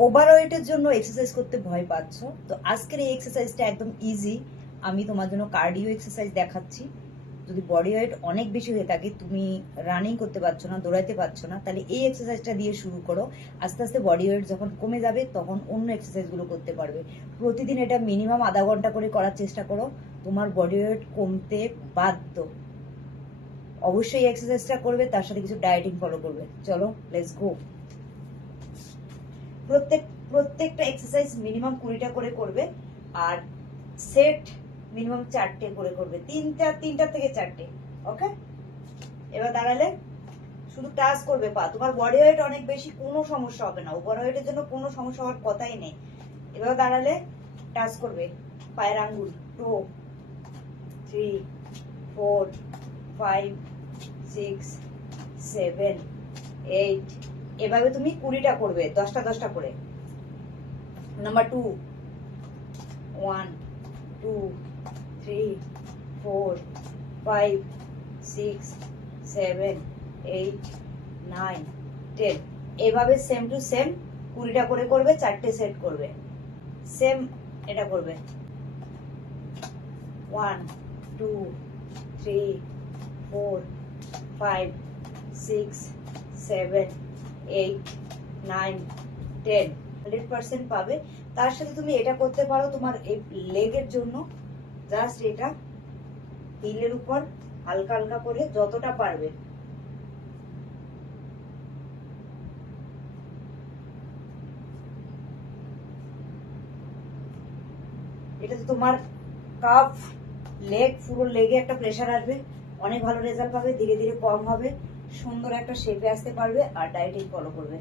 ওভারওয়েটের জন্য এক্সারসাইজ করতে ভয় পাচ্ছ, তো আজকের এই এক্সারসাইজটা একদম ইজি। আমি তোমার জন্য কার্ডিও এক্সারসাইজ দেখাচ্ছি। যদি বডি ওয়েট অনেক বেশি হয়ে থাকে, তুমি রানিং করতে পারছো না, দৌড়াইতে পারছো না, তাহলে এই এক্সারসাইজটা দিয়ে শুরু করো। আস্তে আস্তে বডি ওয়েট যখন কমে যাবে তখন অন্য এক্সারসাইজগুলো করতে পারবে। প্রতিদিন এটা মিনিমাম আধা ঘন্টা করে করার চেষ্টা করো, তোমার বডি ওয়েট কমতে বাধ্য। অবশ্যই এক্সারসাইজটা করবে, তার সাথে কিছু ডায়েটিং ফলো করবে। চলো লেটস গো। প্রত্যেকটা এক্সারসাইজ মিনিমাম 20টা করে করবে, আর সেট মিনিমাম 4টে করে করবে, তিনটা থেকে 4টে। ওকে, এবার দাঁড়ালে শুধু টাচ করবে পা। তোমার বডি ওয়েট অনেক বেশি, কোনো সমস্যা হবে না, ওভার ওয়েটের জন্য কোনো সমস্যা হওয়ার কথাই নেই। এবার দাঁড়ালে টাচ করবে পায়ের আঙ্গুল, 2 3 4 5 6 7 8। এভাবে তুমি 20টা করবে, 10টা করে। নাম্বার 2, 1 2 3 4 5 6 7 8 9 10। এভাবে সেম টু সেম 20টা করে করবে, 4টে সেট করবে। সেম এটা করবে 1 2 3 4 5 6 7 8 9 10। 100% পাবে। তার সাথে তুমি এটা করতে পারো তোমার এই লেগের জন্য, জাস্ট এটা হিলের উপর হালকা হালকা করে যতটা পারবে। এটাতে তোমার কাফ, লেগ, পুরো লেগে একটা প্রেসার আসবে, অনেক ভালো রেজাল্ট পাবে। ধীরে ধীরে কম হবে, সুন্দর একটা শেপে আসতে পারবে, আর ডায়েটিং ফলো করবে।